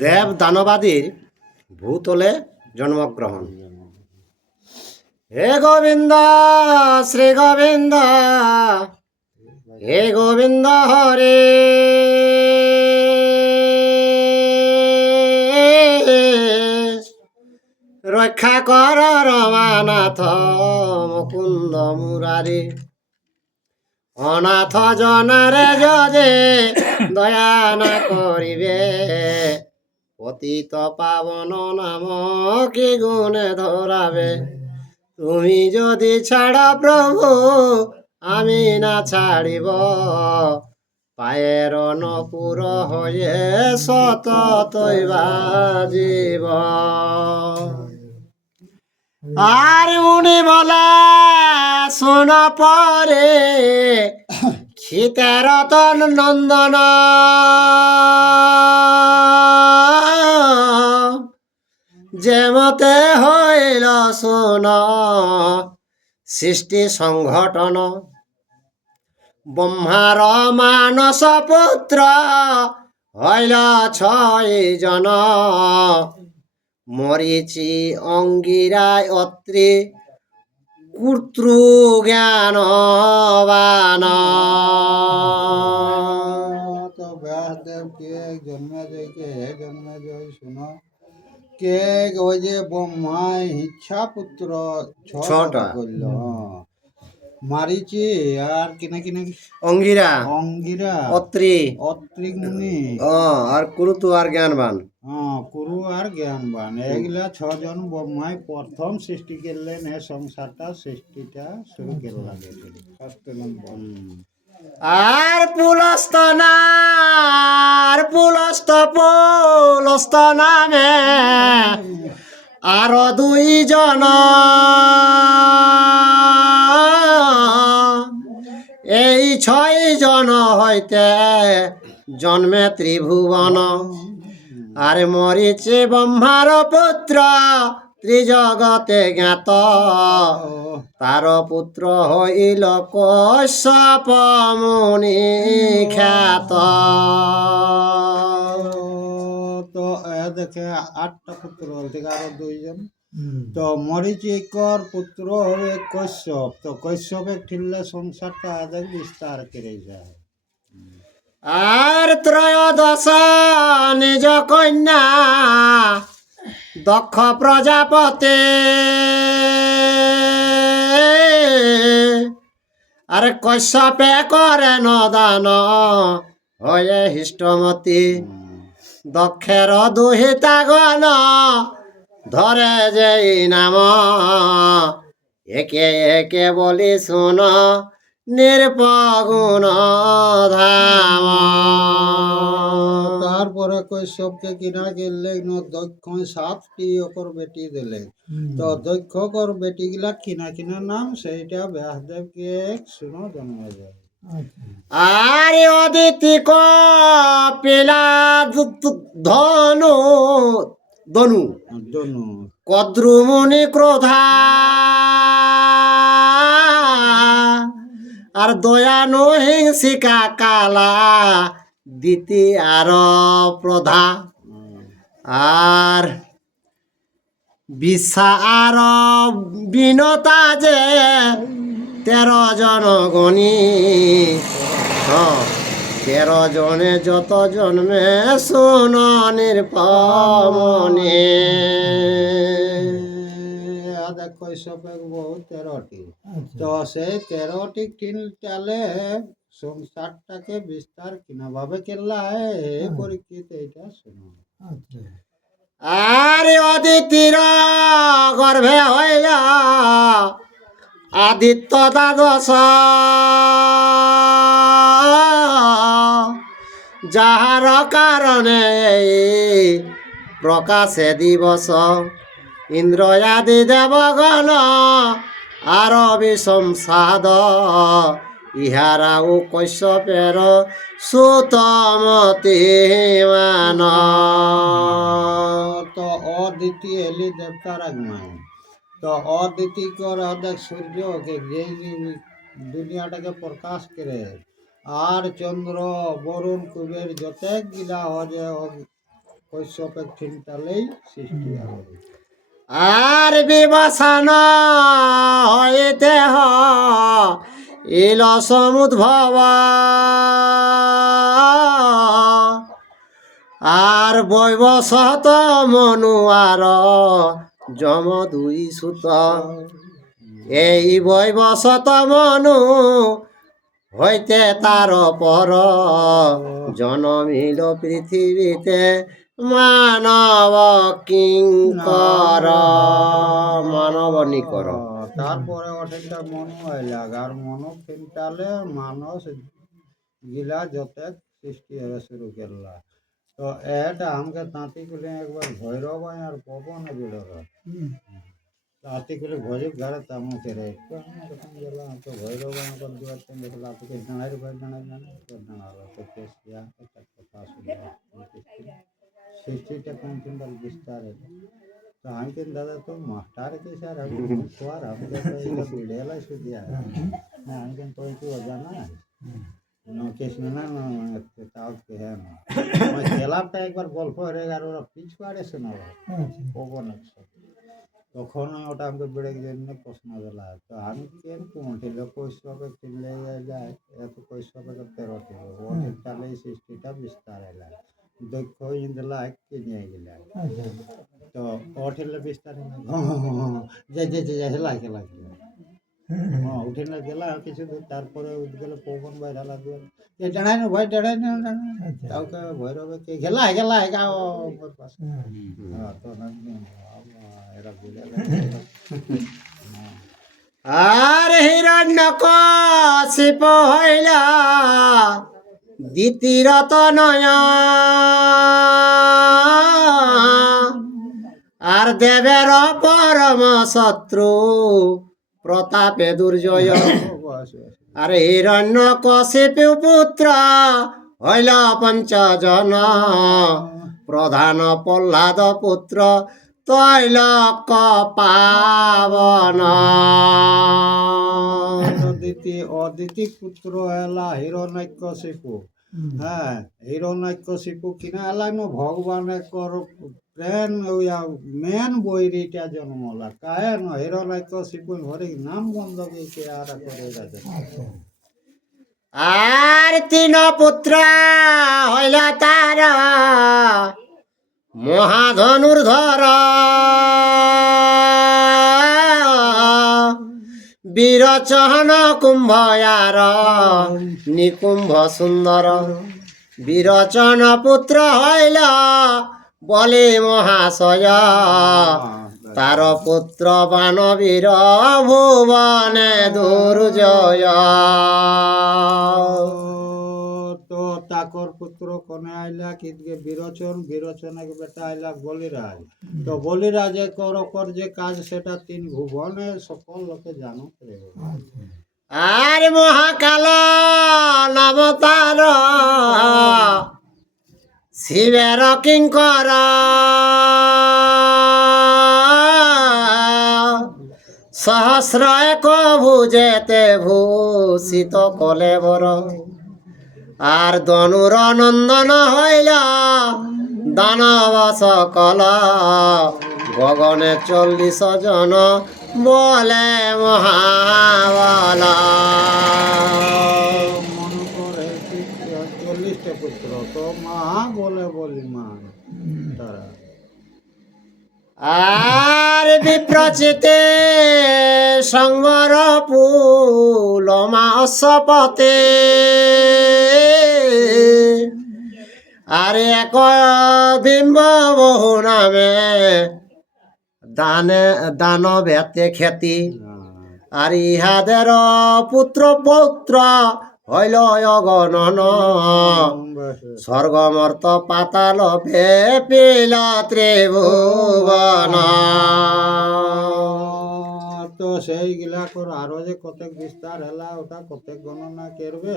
দেব দানবাদীর ভূতলে জন্মগ্রহণ। হে গোবিন্দ শ্রী গোবিন্দ, হে গোবিন্দ হরে, রক্ষা কর রমানাথ মুকুন্দ মুরারি। অনাথ জনারে যদে দয়া না করিবে, পতিত পাবন নাম কি গুণে ধরাবে। তুমি যদি ছাড়া প্রভু আমি না ছাড়িব, পায়ের নপুর হয়ে সততই বাজিব। আর উনি বলে শোন পরে, ক্ষিতের তন নন্দন যেমতে হইল শোন সৃষ্টি সংঘটন। ব্রহ্মার মানস পুত্র হইল 6 জন, মরিচি অঙ্গিরায় অত্রি কর্তৃ জ্ঞানবান। তো ব্যাসদেব কে জন্মেজয় কে জন্মেজয় শুনো, কে ওই যে ব্রহ্মায় ইচ্ছা পুত্র 6টা করল, মারিচি আর কিনা কিনা অঙ্গিরা অঙ্গিরা অত্রি অত্রিক মুনি আর কুরুতু আর জ্ঞানবান। কুরু আর জ্ঞানবান, এগুলা 6 জন ব্রহ্মায় প্রথম সৃষ্টি করলেন। এ সংসারটা সৃষ্টিটা শুরু করলেন। আর পুলস্ত নামে আরো 2 জন, এই 6 জন হইতে জন্মে ত্রিভুবন। আর মরিচি ব্রহ্মার পুত্র ত্রিজগতে জ্ঞাত, তার পুত্র হইল কশ্যপ মুনি খ্যাত। তো দেখে 8টা পুত্র থেকে আরো 2 জন। তো মরিচিকর পুত্র হবে কশ্যপ। তো কশ্যপে ঠিললে সংসারটা আদেক বিস্তার করে যায়। আর 13 নিজ কন্যা দক্ষ প্রজাপতি, আর কশ্যপে করে নদান হয়ে হিষ্টমতি। দক্ষের দুহিতা গণ ধরে যেই নাম, একে একে বলি শুন নির্পগুণ ধাম। তারপরে কশ্যপকে কিনা গেলে দক্ষ 7টি অকর বেটি দিলে। তো দক্ষ কর বেটি গুলা কিনা কিনা নাম সেইটা ব্যাসদেবকে শুনো জন্ম যায়। আর অদিতি কপিলা ধনু ধনু দনু কদ্রুমুনি ক্রোধা, আর দয়ানু হিংসিকা কালা দিতি আর প্রধা। আর বিশা আর বিনতা যে 13 জন গণি, 13 জনে যত জন্মে শুন নির্পমনি। কশ্যপে বহু 13টি। তো সেই 13টি চালে সংসারটাকে বিস্তার কিনা ভাবে কেলা পরীক্ষিত এইটা শোনো। আর অদিতির গর্ভে হইল আদিত্য দ্বাদশ, যাহার কারণে প্রকাশে দিবস। ইন্দ্র আদি দেবগণ আর বিশংসাদ, ইহারাও কশ্যপের সুতমতি মান। তো অদিতি এলি দেবতার আগমন। তো অদিতি কর দেখ সূর্যকে যে দুনিয়াটাকে প্রকাশ করে, আর চন্দ্র বরুণ কুবের যত গিলা হজে কৈশ্যপের ঠিনটালেই সৃষ্টি আরো আর বিবসান হইতে ইল সমুদ্ভব আর বৈবসত মনুয়ার যম দুই সুত এই বৈবসত মনু হইতে তার পর জনমিল পৃথিবীতে মানব কিঙ্কর মানব নিকর। তারপরে ওঠেনটা মনু আইলাগ আর মনু ঠিনটালে মানুষ গিলা যত সৃষ্টি হবে শুরু করলা। তো এটা আমাকে তাঁতি গুলি একবার ভৈরব আর পবনে বিড়ল তাঁতি গুলি ভৈরব ঘরে তামু করে এরকম গেলাম তো ভৈরব আমাকে দুয়ার টাইম দেখলাম আপনি ডাঁড়াই ভাই ডাঁড়াই জানে ডাঁড়ালো তো কেসিয়া একটা কথা শুনলাম সৃষ্টিটা কোন চিন্তার বিস্তার তো আমি কেন দাদা তো মাস্টার के सर हम और हम तो बिड़ेला सुदिया ना हम केन तो तू अजाना नो केस ना ताव के है ना मैं খেলাটা একবার গল্প হয়ে গেল ওরা পিছুয়াড়ে শোনালো পবন তখন ওটা আমাকে বেড়ে জন্য প্রশ্ন দিলা তো আমি কেন কোনটি লোক কৈশবে কিনলে যায় এত কৈশবে তেরোটি ওদের তাহলে সৃষ্টিটা বিস্তার এলা দক্ষ ইন্দ্রলা কে নিয়ে গেলা তো ওঠেলে বিস্তার হেলা খেলা হ্যাঁ উঠেলে গেলা কিছু দূর তারপরে গেলে পবন বাইরালা দিয়ে যে ডাঁড়াই না ভয় ডাঁড়াই না কাউকে ভৈরবে কে গেলা গেলা গাও পাশে হ্যাঁ তো এরা বলে আর হিরণ্যকশিপ হইলা দ্বিতীয়ত নয় আর দেবের পরম শত্রু প্রতাপে দুর্জয় আর হিরণ্যকশিপ পুত্র হইল পঞ্চজন প্রধান প্রহ্লাদ পুত্র তৈলক পাবন অদিতি পুত্র হেলা হিরণ্যকশিপু হ্যাঁ হিরণ্যকশিপু কিনা হেলা ভগবানের প্রেম মেন বৈরিটা জন্মলা কাহে ন হিরণ্যকশিপু হরে নাম বন্ধ কে আর করে যাচ্ছে আর তিন পুত্র হইল তার মহাধনুর্ধর বীরচহন কুম্ভয়ার নিকুম্ভ সুন্দর বীরচন পুত্র হইল বলে মহাশয় তার পুত্র বানবীর ভুবনে দুর্জয় তো তাকর পুত্র কনে আইলা কিদকে বিরোচনের বেটা আইলা বলিরাজ তো বলিরাজে করকর যে কাজ সেটা তিন ভুবনে সকল লোকে জানো আর মহাকাল নাম তার শিবের কিঙ্কর সহস্র এক ভুজেতে ভূষিত কলেবর আর ধনুর নন্দন হইল দানব সকল গগনে 40 জন বলে মহাবল মনে করে 40টা পুত্র তো মহা বলে বলি মা তারা আর বিপ্রচিতে সংবর পুল মাসপতে আর এক বিম্ব বহু নামে দানবেতে খ্যাতি আর ইহাদের পুত্র পৌত্র হইল অগণন স্বর্গমর্ত পাতাল পেপিল ত্রিভুবন তো সেইগুলা কর আরো যে কতক বিস্তার হেলা ওটা কতক গণনা করবে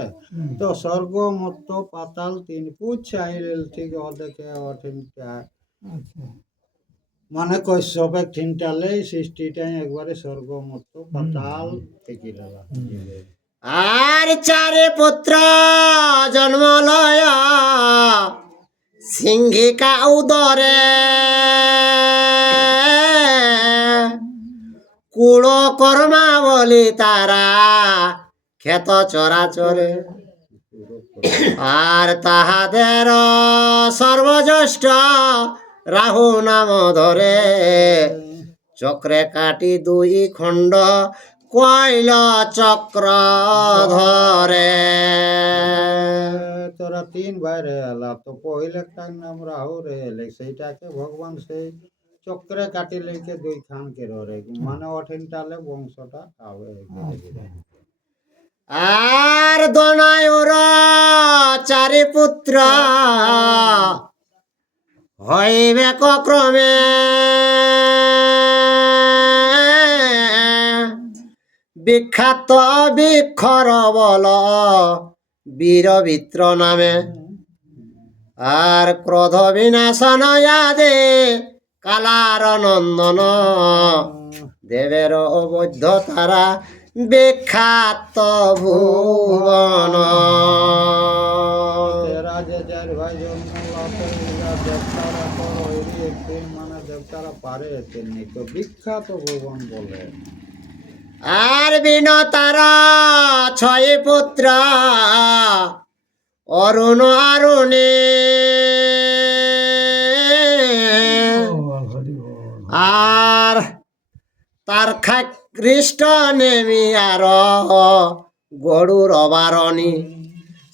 তো স্বর্গ মর্ত পাতাল তিন পুছ আইল ঠিক দেখে ঠিনটা মানে কৈশবে ঠিনটালেই সৃষ্টিটাই একবারে স্বর্গ মর্ত পাতাল থেকে গেলা আর চারে পুত্র জন্ম লয় সিংহিকা উদরে কুল কর্মা বলি তারা ক্ষেত চরাচরে আর তাহাদের সর্বজ্যেষ্ঠ রাহু নাম ধরে চক্রে কাটি দুই খণ্ড কইল চক্র ধরে। তোরা তিন বাইরে এলা তো পহিলেরটার নাম রাহু রে এলে সেইটাকে ভগবান সেই চক্রে কাটি লেকে দুই খান কে রে মানে অঠিনটালে বংশটা হবে আর দনায়ুর চারি পুত্র হইবে ক্রমে বিখ্যাত বিক্ষর বল বীরবিত্র নামে আর ক্রোধ বিনাশন ইয়াদে কালার নন্দন দেবের অবৈধ তারা বিখ্যাত ভুবন। তেরা যে চার ভাই জন্ম দেবতারা করো তিন মানে দেবতারা পারে তেমনি তো বিখ্যাত ভুবন বলে। আর বিন তার ছয় পুত্র অরুণ আরুণে আর তার খ্রিস্ট নেমি আর গরুর বারণী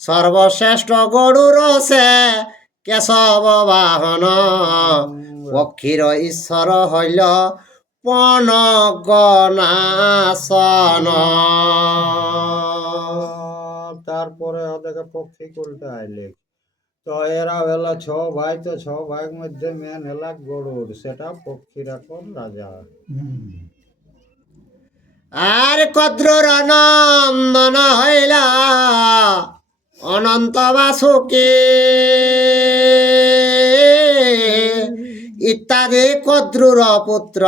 সর্বশ্রেষ্ঠ গরুর সে কেশব বাহন পক্ষীর ঈশ্বর হইল পনগনাসন। তারপরে ওদেরকে পক্ষী কুলটা আইলে তো এরা হলো ছ ভাই তো ছ ভাইয়ের মধ্যে মেন এলা গরুর সেটা পক্ষীর এখন রাজা। আর কদ্রুর নন্দন হইল অনন্ত বাসুকে ইত্যাদি কদ্রুর পুত্র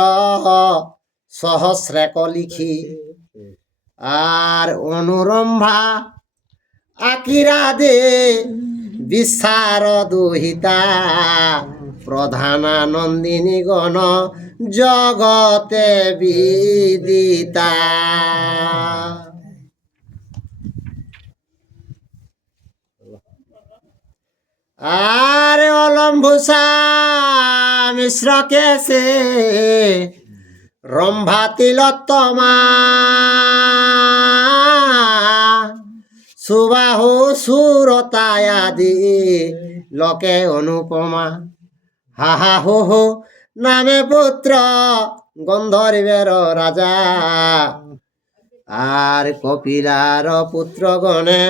সহস্রে লিখি আর অনুরম্ভা আকিরা দে বিস্তার দুহিতা প্রধানানন্দিনী গণ জগতে বিদিতা। আর অলম্ভূষা মিশ্র কেসে রম্ভা তিলোত্তমা সুবাহু সুরতায়াদি লোকে অনুপমা হাহা হো হো নামে পুত্র গন্ধর্বের রাজা আর কপিলার পুত্র গণে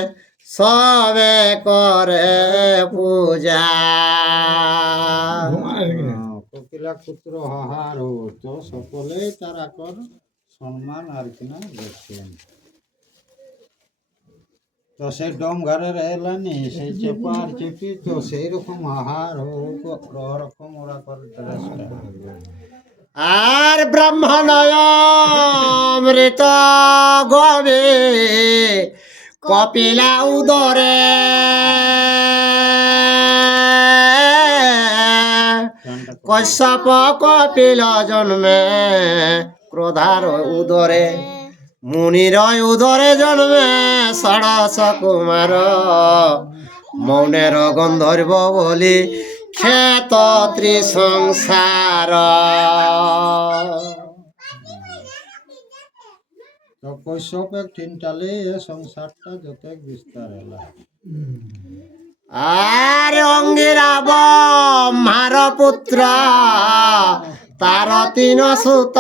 সবে করে পূজা। কপিলা পুত্র হাহার হো তো সকলেই তারা কর সম্মান আর কিনা দেখছেন। তো সেই ডম ঘরে এলানি সেই চেপার চেপি তো সেই রকম হাহার হোক রকম ওরা করে আর ব্রাহ্মণয় অমৃত গবে কপিলা উদরে কশ্যপ কপিল জন্মে ক্রোধার উদরে মুনির উদরে জন্মে ষড়শ কুমার মৌনের গন্ধর্ব বলি খ্যাত ত্রিসংসার। তো কৈশপের তিনটালে এ সংসারটা যত বিস্তার এলা আর অঙ্গিরা ব্রহ্মার পুত্র তার তিন সুত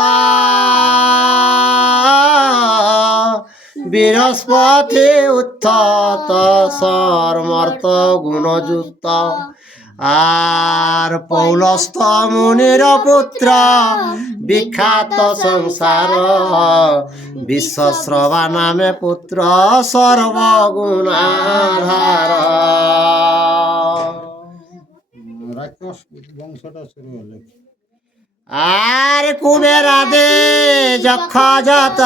বৃহস্পতি উত্থত সমর্থ গুণযুক্ত আর পৌলস্থ মুনির পুত্র বিখ্যাত সংসার বিশ্বশ্রবা নামে পুত্র সর্বগুণাধার। রাক্ষস বংশটা শুরু হলে আর কুবেরাদে যক্ষ যত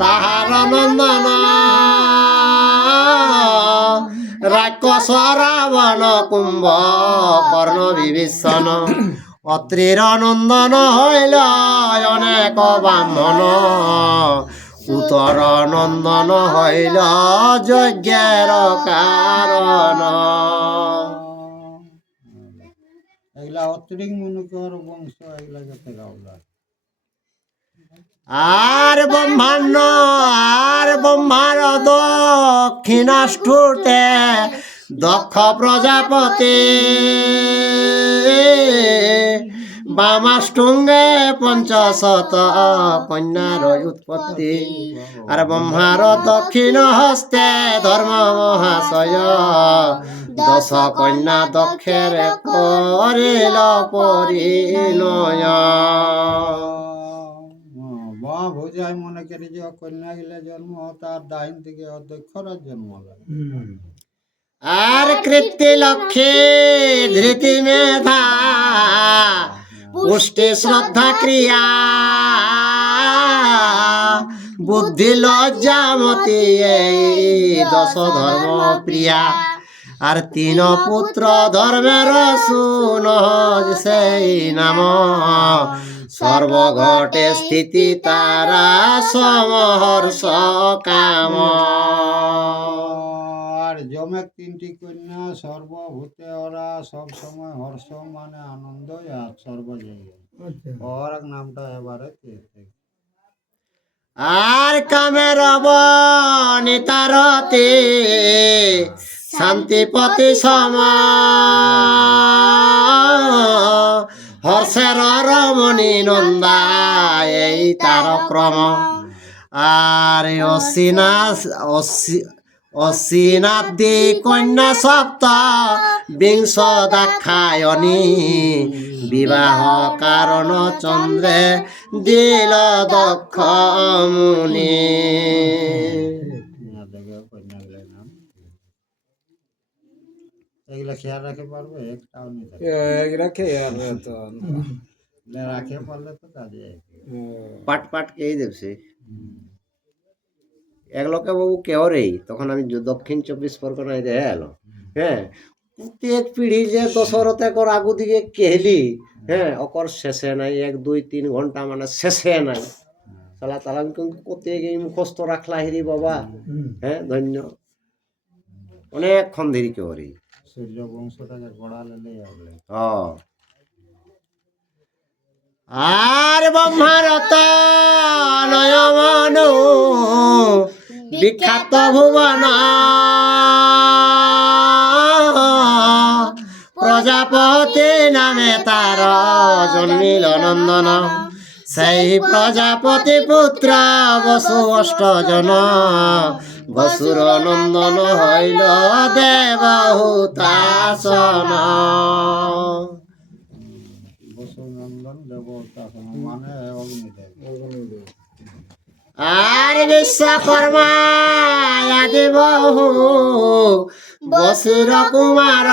তাহার নন্দন রাক্ষস রাবণ কুম্ভ কর্ণ বিভীষণ অত্রির নন্দন হইল অনেক ব্রাহ্মণ উত্তর নন্দন হইল যজ্ঞের কারণ। এগুলা অত্রিং মুনুকর বংশ এগুলা যাতে গাওলা। আর ব্রহ্মার দক্ষিণাষ্টুতে দক্ষ প্রজাপতি বামাষ্টুঙ্গে পঞ্চশত কন্যার উৎপত্তি। আর ব্রহ্মার দক্ষিণ হস্তে ধর্ম মহাশয় দশ কন্যা দক্ষের করিল পরিণয়। মা ভোজায় মনে করি যে কন্যা গিলে জন্ম তার ডাইন থেকে অধ্যক্ষরার জন্ম লাগে। আর কৃতি লক্ষ্মী ধৃতি মেধা পুষ্টি শ্রদ্ধা ক্রিয়া বুদ্ধি লজ্জামতি এই দশ ধর্ম প্রিয়া। আর তিন পুত্র ধর্মের শুন সেই নাম সর্বঘটে স্থিতি তারা সমহর্ষ কাম। আর জমের তিনটি কন্যা সর্বভূতে ওরা সব সময় হর্ষ মানে আনন্দ আর সর্বজয়ী। ওর নামটা এবারে আর কামের বনিতারতি শান্তিপতি সম হর্ষের রমণী নন্দা এই তার ক্রম। আর অসীনাদি কন্যা সপ্ত বিংশ দাক্ষায়ণী বিবাহ কারণ চন্দ্রে দিল দক্ষ মুনি। এগুলা খেয়াল রাখতে পারবে একটাও রাখে পারলে তো কাজে পাট পাট কেই দেবছে একলোকে বাবু কেহরেই তখন আমি দক্ষিণ 24 পরগনায় রে এলো। হ্যাঁ প্রত্যেক পিঢ়ি যে দশরথে কর আগু দিকে কেহলি হ্যাঁ অকর শেষে নাই 1 2 3 ঘন্টা মানে শেষে নাই সালা তালা কোতে গিয়ে মুখস্থ রাখলা হিরি বাবা। হ্যাঁ ধন্য অনেকক্ষণ দেরি কেহরি সূর্য বংশটাকে গড়ালে আর ব্রহ্মারত নয়মনু বিখ্যাত ভুবন প্রজাপতি নামে তার জন্মিল নন্দন। সেই প্রজাপতি পুত্র বসু 8 জন বসুর নন্দন হইল দেবহুতাসন। আর বিশ্বকর্মা আদি বহু বসুর কুমার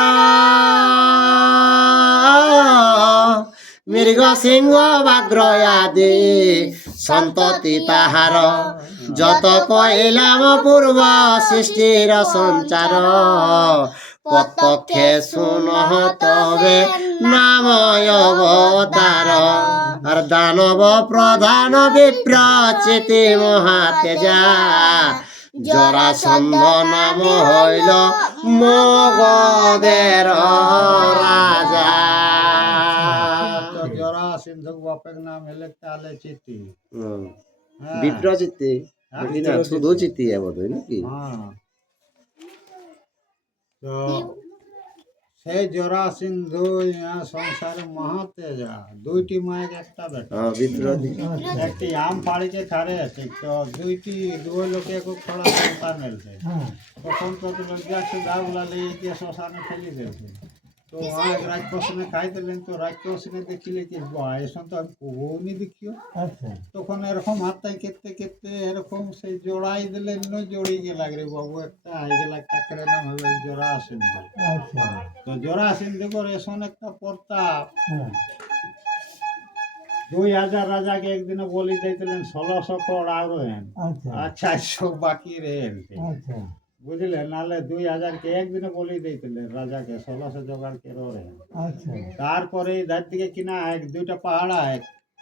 মৃগ সিংহ বাগ্র আদি সন্ততি তাহার যত কইলাম পূর্ব সৃষ্টির সঞ্চার প্রত্যক্ষে শুন তবে নাম অবতার। আর দানব প্রধান বিপ্র চিতি মহাতেজা জরাসন্ধ নাম হইল মগধের রাজা। জরাসন্ধ বাপের নাম হলে তালে চিতি বিপ্র চিতি শুধু চিতি বোধ হয় নাকি। তো সেই জরাসিন্ধু সংসারে মহাতেজা 2টি মায়ের একটা বেটা একটি আম পাড়িতে ছাড়ে আছে তো দুই লোকে খুব খোলা সন্তান মেলছে তখন কত লোক যাচ্ছে দাগুলা লেগে গিয়ে শ্মশানে ফেলে দিয়েছে। তো রাজকোষণে খাই দিলেন তো রাজকোষণে দেখিলে কি এসব তো আমি কবনি দেখিও তখন এরকম হাতটাই কেটে কেটে এরকম সেই জোড়াই দিলেন জড়ি গে লাগরে বাবু একটা এগুলা কাকরে নাম হবে জরাসিন্ধু। তো জরাসিন্ধু করে এসন একটা প্রতাপ 2000 রাজাকে একদিনে বলি দিয়েছিলেন 1600 কর আরো হেন আচ্ছা আর 400 বাকি রেন আচ্ছা বুঝলেন, নাহলে 2000কে একদিনে বলি দিয়েছিলেন রাজাকে 1600 জোগাড় কে রেন। আচ্ছা তারপরে এধার দিকে কিনা এক দুইটা পাহাড় আয়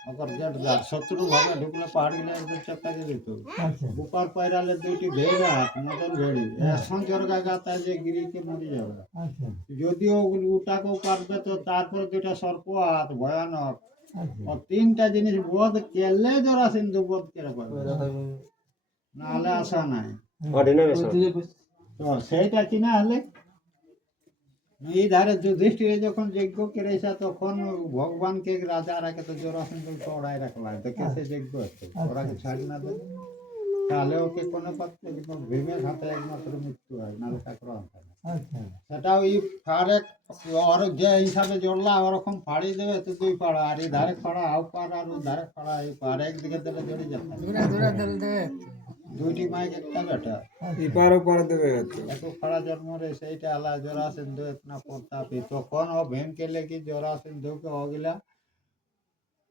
ওকর জটদার শত্রু ভাবে ঢুকলে পাহাড় কিনা একদম চাপটাকে দিত। আচ্ছা উপর পায়রালে দুইটি ভেড়া মদন ভেড়ি এখন জরগা গাতা যে গিরিকে মরে যাবে, আচ্ছা যদিও ওটাকেও পারবে তো তারপরে দুইটা সর্প হাত ভয়ানক আচ্ছা ও তিনটা জিনিস বোধ কেলে জরা সিন্ধু বোধ করে পারবে, নাহলে আশা নাই। তো সেইটা কিনা হলে এই ধারে যুধিষ্ঠিরে যখন যজ্ঞ করেছে তখন ভগবানকে রাজা রাখে তো জরাসন্ধ চড়াই রাখলা তো কেসে যজ্ঞ হচ্ছে ওরা কি ছাড়ি না দেবে, তাহলে ওকে কোনো পাত্রে কিন্তু ভীমের হাতে একমাত্র মৃত্যু হয়, নাহলে কাকর হাতে না। আচ্ছা সেটাও এই ফাড়ে ওর যে হিসাবে জড়লা ওরকম ফাড়ি দেবে তো দুই পাড়া, আর এই ধারে ফাড়া আউ পার আর ওই ধারে ফাড়া এই পার একদিকে দিলে জড়ে যেতে দুইটি মাইক একটা বেটা এত ফাড়া জন্ম রে সেইটা আলা জরা সিন্ধু এতনা প্রতাপী তখন ও ভীমকে লেগে জরা সিন্ধুকে ওগিলা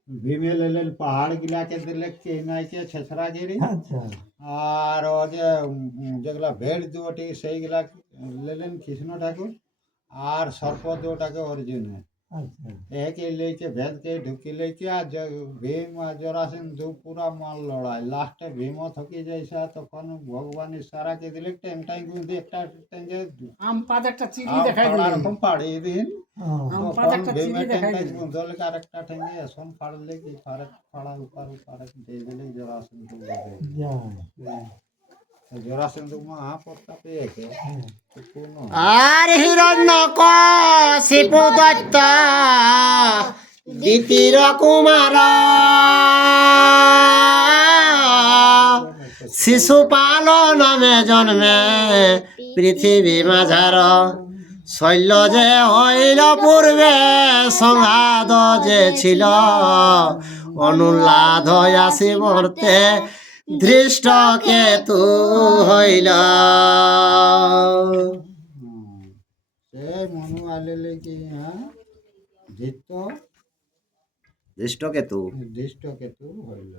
ভীমে লেলেন পাহাড় গিলাকে দিলে কে নাইকে ছেছরা গিরি আচ্ছা আর ও যে যেগুলা ভেড় দুটি সেইগুলা লেলেন কৃষ্ণ ঠাকুর আর সর্প দুটাকে অর্জুনে আচ্ছা একে লেকে ভেদকে ঢুকি লেকে আর ভীম আর জরাসিন্ধু পুরা মাল লড়াই লাস্টে ভীম থকি যাইছে তখন ভগবান ইশারাকে দিলে ট্যাং ট্যাং গুঁজে একটা ট্যাঙ্গে আম পাত একটা চিড়ি দেখাই দিলেন এরকম পাড়ি দিন ও, পাত তখন একটা ভীমের চিড়ি দেখাই ট্যাঙ্গে দিলেন। গুঁজলে আরেকটা ট্যাঙ্গে এসন ফাড়লে কি ফাড়া উপর দিয়ে দিলে জরাসিন্ধু বলে যায় জরাসিন্ধু মহা প্রতাপে একে হ্যাঁ কোনো আর হিরণ্যকশিপু দৈত্য দ্বিতীয় কুমার শিশুপাল নামে জন্মে পৃথিবী মাঝার শৈল যে হইল পূর্বে সংঘাত যে ছিল অনুল্লাদ আসি মর্তে দৃষ্ট কেতু হইল। সে মনু আলেলে কি হ্যাঁ জিত দৃষ্ট কেতু দৃষ্ট কেতু হইল।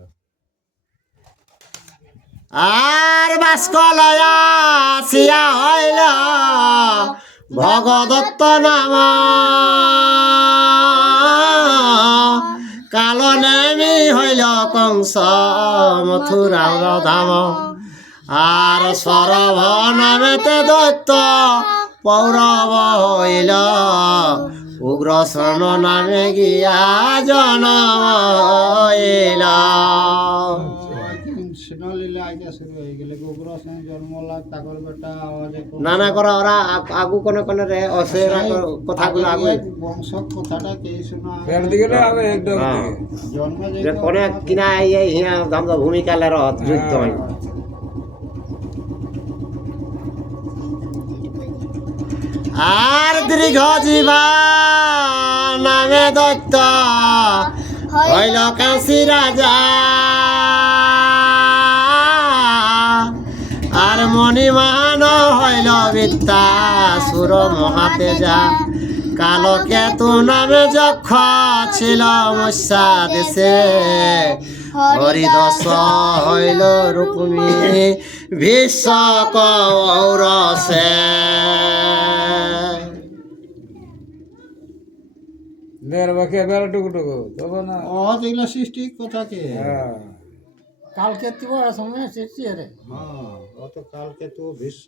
আর বাস্কলয়া আসিয়া হইল ভগদত্ত নাম কাল নেমি হইল কংস মথুরার ধাম আর সরভ নামেতে দৈত্য পৌরব হইল উগ্রসন নামে গিয়া জনম হইল। সিনলীলা আইটা শুরু হয়ে গেলে গোবর সেন জন্মলা তাকর বেটা আওয়াজে নানা করে ওরা আগু কোনে কোনে রে অসেরা কথাগুলো আগু বংশ কথাটা কে শোনা জন্মে যে কোনে কিনা এই হিয়া দাম ভূমিকা লের যুদ্ধ হয় আর দীর্ঘ জীবা নামে দৈত্য হইল কাশী রাজা আর মণিমান হইল বিদ্যা সুর মহাতেজা কালো কেতু নামে যক্ষ ছিল মৎস্যা দেশে হরিদস হইল রুক্মী ভীষ্ম কৌরসে। ও যেগুলো সৃষ্টি কথাকে কালকে তো সময় সৃষ্টি রে হ্যাঁ অত কালকে তো বিশ্ব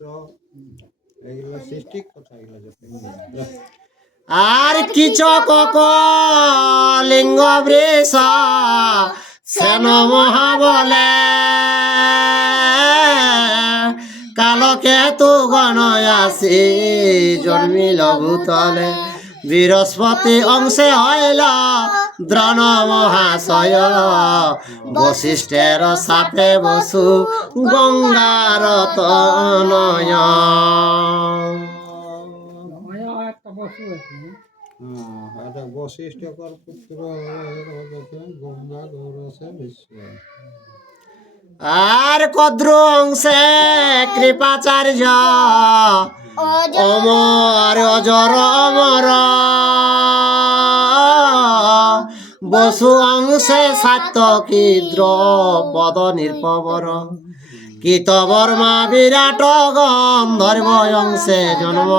এগুলো সৃষ্টি কথা এগুলো আর কিচক লিঙ্গ বৃষ সেন মহা বলে কালো কেতু গণ আসি জন্মিল ভূতলে বৃহস্পতি অংশে হইল দ্রণ মহাশয় বশিষ্ঠের সাপে বসু গঙ্গার তনয়। একটা বস্তু আছে হ্যাঁ বশিষ্ঠকর পুত্র গঙ্গা গৌরসে বিশ্ব আর কদ্র অংশে কৃপাচার্য অমর অজর অমর বসু অংশে সাত্যকীদ্র পদ নির্পবর কীতবর্মা বিরাট গন্ধর্ব অংশে জন্ম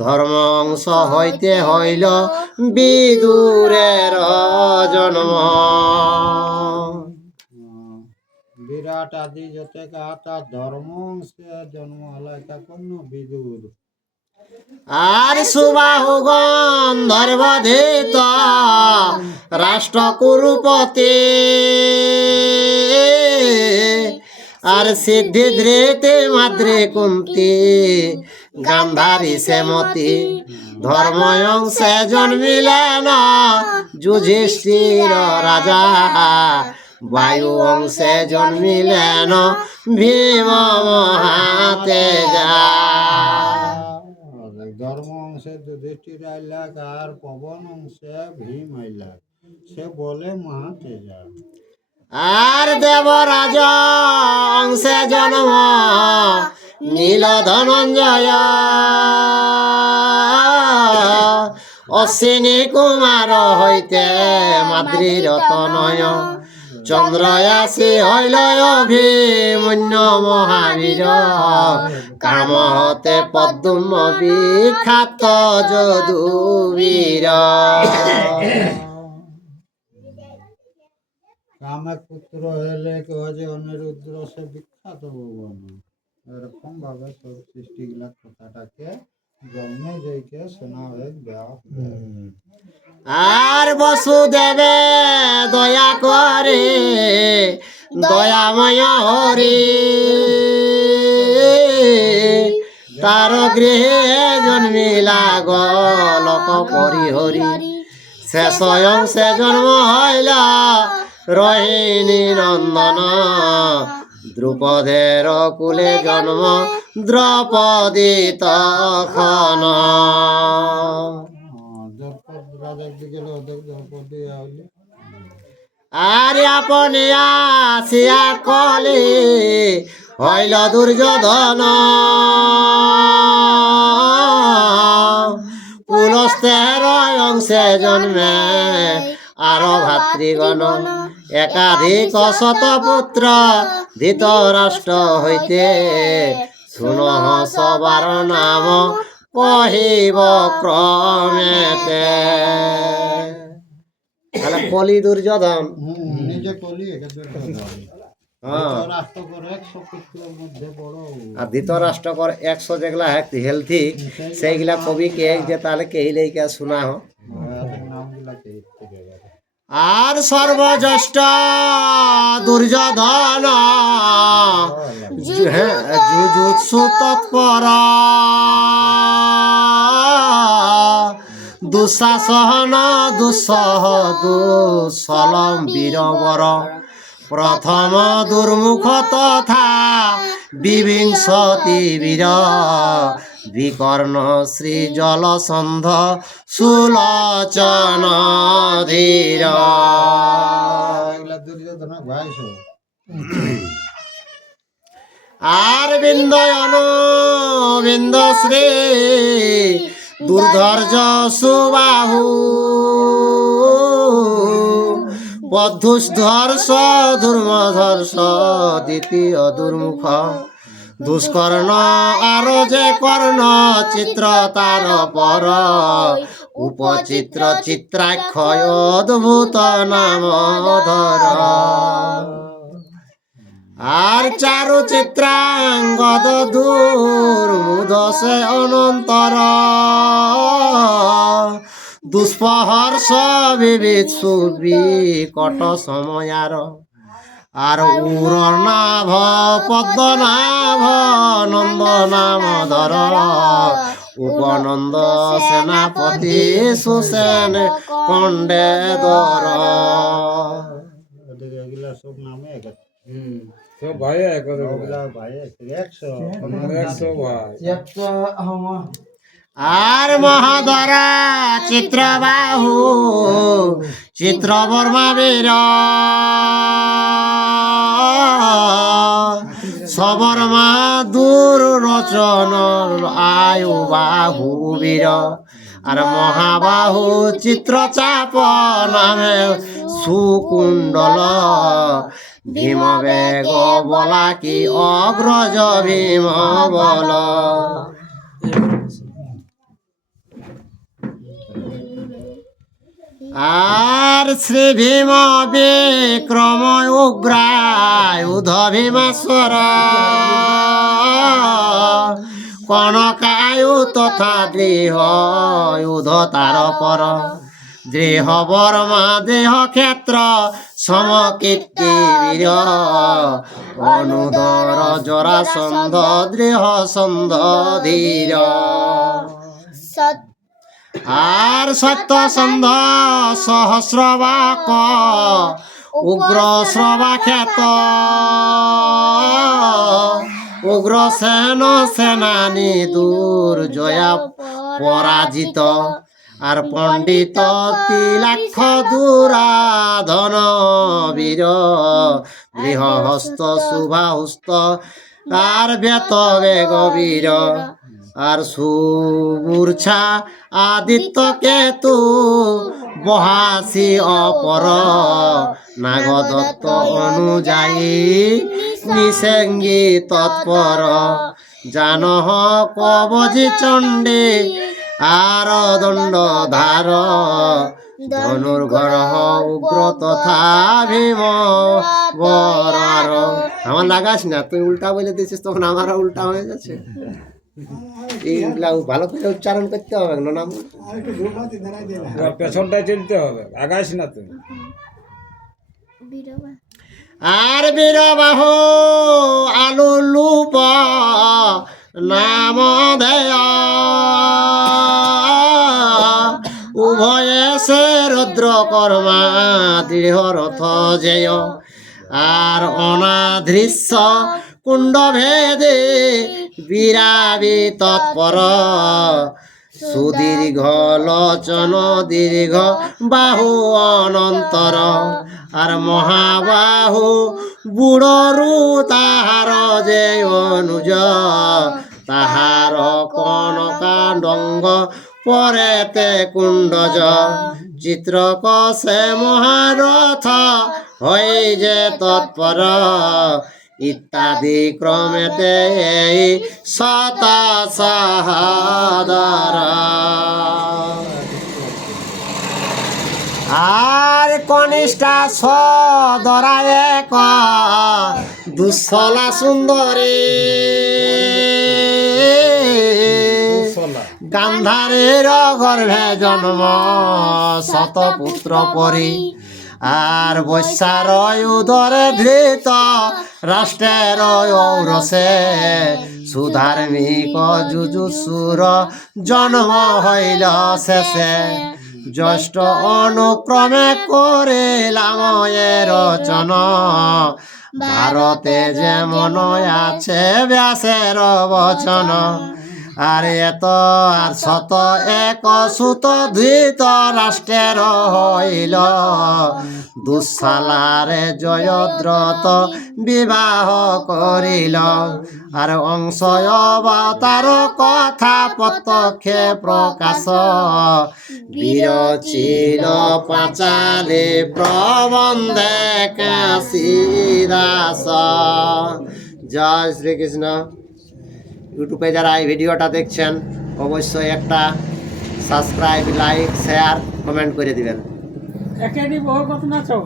ধর্ম অংশ হইতে হইল বিদুরের জন্ম। বিরাট আদি যতে কাতা ধর্ম অংশে জন্ম হলো এটা কোন বিদুর। আর সুবাহু গন্ধর্ব ধৃত রাষ্ট্র কুরুপতি আর সিদ্ধি ধৃতে মাদ্রে কুন্তি গান্ধারী সেমতি ধর্ম অংশে জন্মিলেন যুধিষ্ঠির রাজা বায়ু অংশে জন্মিলেন ভীম মহাতেজা। ধর্ম অংশে যুধিষ্ঠির আইলাক আর পবন অংশে ভীম আইলাক, সে বলে মহাতেজা। আর দেবরাজ অংশে জন্ম নীল ধনঞ্জয় অশ্বিনী কুমার হইতে মাদ্রীর তনয় চন্দ্রয়াসী হইল অভিমন্য মহাবীর কাম হতে পদ্ম বিখ্যাত যদুবীর। কামের পুত্র হলে কেউ যে অনিরুদ্র সে বিখ্যাত ভুবন, এরকম ভাবে সব সৃষ্টিগুলা কথাটাকে জন্মে যাইকে শোনা হয়ে দেওয়া। আর বসুদেবে দয়া করে দয়াময় হরি তার গৃহে জন্মিলা গোলক পরিহরি শেষ অংশে জন্ম হইল রোহিণী নন্দন দ্রুপদের কুলে জন্ম দ্রৌপদী তখন। দ্রৌপদ রাজার দিকে ওদের দ্রৌপদী হইলে আর আপনি আসিয়া কলে হইল দুর্যোধন পুলস্তের অংশে জন্মে আর ভাতৃগণ একাধিক শত পুত্র ধৃতরাষ্ট্র হইতে শুনহ সবার নাম কহিব ক্রমেতে। তাহলে কলি দুর্যোধন নিজে কলি এটা দুর্যোধন। হ্যাঁ রাষ্ট্র করে 100 পুত্রের মধ্যে বড়। আর ধৃতরাষ্ট্র কর 100 যেগুলা হেলথি সেইগুলা কবি কে যে তাহলে কেহিলেই কে শোনা হোক। নামগুলা থেকে গেল। আর সর্বজ্যেষ্ঠ দুর্যোধন যুজুৎসু তৎপর দুঃশাসন দুঃসহ দুঃসলম বীরবর প্রথম দুর্মুখ তথা বিবিংশতি বীর বিকর্ণ শ্রী জলসন্ধ সুলোচন ধীর। দুর্যোধন ভাই সব আর বিন্দয়ন বিন্দশ্রী দুর্ধর্য সুবাহু বধুষ্ধর্ষ ধর্মধর্ষ দ্বিতীয় দুর্মুখ দুষ্কর্ণ আরো যে কর্ণ চিত্র তার পর উপচিত্র চিত্রাক্ষয় অদ্ভুত নাম ধর। আর চারু চিত্রাঙ্গদ দুর্মুদ সে অনন্তর দুষ্পহর্ষ বিবিধ সুবিকট সময়ার আর উরনাভ পদ্মনাভ নন্দ নাম ধর উপনন্দ সেনাপতি সুসেন কণ্ডে ধর। এগুলা সব নামে সব ভাই ভাই 100 ভাই আর মহাধরা চিত্রবাহু চিত্রবর্মা বীর সবর্মা দূর রচন আয়ু বাহু বীর আর মহাবাহু চিত্রচাপ নামে সুকুণ্ডল ভীম বেগ বলা কি অগ্রজ ভীম বল। আর শ্রী ভীম বিক্রম উগ্রায় উধ ভীমাশ্বর কনকায়ু তথা দৃহ উধ তার পর দৃহ বর্মা দেহ ক্ষেত্র সমকীর্তি বীর অনুদর জরাসন্ধ দৃহ সন্ধ ধীর। আর সত্যসন্ধ সহস্রবাক উগ্র শ্রবা খ্যাত উগ্র সেন সেনানি দুর্জয়া পরাজিত। আর পণ্ডিত তিলাক্ষ দুরাধন বীর গৃহহস্ত শুভাহস্ত আর বেত বেগ বীর। আর সুমূর্ছা আদিত্য কেতু বহাসি অপর নাগদত্ত অনুযায়ী নিসেঙ্গী তৎপর জানহ কবজি চণ্ডী আর দণ্ড ধার ধনুর্গরহ উগ্র তথা ভীম বরার। আমার লাগাস না, তুই উল্টা বলে দিয়েছিস তখন আমারও উল্টা হয়ে যাচ্ছে। এইগুলা ভালো করে উচ্চারণ করতে হবে না নাম। এবার পেছনটায় চলতে হবে, আগাইস না তুই। আর বীরবাহ আলু লুপ নাম দেয় উভয়ে সে রুদ্র কর্মা দৃঢ় রথ জেয়। আর অনাদৃশ্য কুণ্ড ভেদে বিরাবি তৎপর সুদীর্ঘ লোচন দীর্ঘ বাহু অনন্তর। আর মহাবাহু বুড়রু তাহার যে অনুজ তাহার কনকা ডঙ্গ পরেতে কুণ্ডজ চিত্রক সে মহারথ হই যে তৎপর ইত্যাদি ক্রমেতে এই শত সাহাদার। আর কনিষ্ঠা সদরা এক দুঃসলা সুন্দরী গান্ধারের গর্ভে জন্ম শতপুত্র পরি। আর বৈশ্যার উদরে ধৃত রাষ্ট্রের ঔরসে সুধার্মিক যুজুসুর জন্ম হইল শেষে। জ্যেষ্ঠ অনুক্রমে করিলাম এ রচন ভারতে যেমন আছে ব্যাসের বচন। আর এত আর শত এক সুত ধৃত রাষ্ট্রের হইল দুঃশালারে জয়দ্রত বিবাহ করিল। আর অংশ অবতার কথা প্রত্যক্ষে প্রকাশ বিরচিল পাঁচালী প্রবন্ধে কাশীদাস। জয় শ্রীকৃষ্ণ। ইউটিউবে যারা এই ভিডিওটা দেখছেন অবশ্যই একটা সাবস্ক্রাইব, লাইক, শেয়ার, কমেন্ট করে দিবেন। একেডি বহু কথা না